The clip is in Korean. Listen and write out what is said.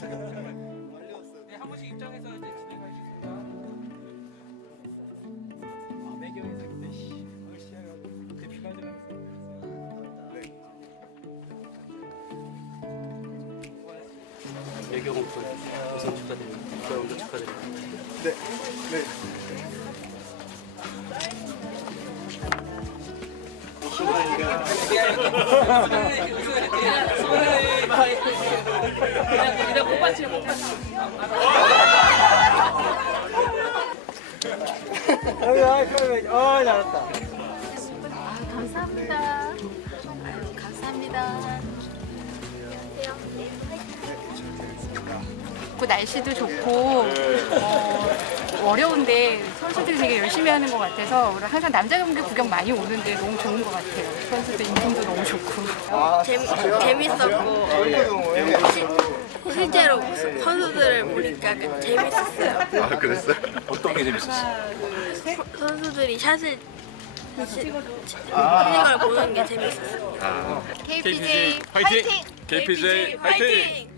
네, 한 번씩 입장해서 이제 진행해 주겠습니다. 아, 매경에서 그때 씨, 그걸 시작하고 대피 과정에서 외교 오픈 우선 축하드립니다. 결혼도 축하드립니다. 네. 네. 그냥 꽃받치는 여기 아이 그러면 어 잘했다. 아, 감사합니다. 아유, 감사합니다. 그 날씨도 좋고 어, 어려운데 선수들이 되게 열심히 하는 것 같아서 항상 남자 경기 구경 많이 오는데 너무 좋은 것 같아요. 선수들 인품도 너무 좋고. 아, 재미, 재밌었고 시- 실제로 선수들을 보니까 그 재밌었어요. 아, 그랬어요? 어떤 게 재밌었어? 선수들이 샷을 시- 치는 걸 보는 게 재밌었어요. KPJ 화이팅! KPJ 화이팅!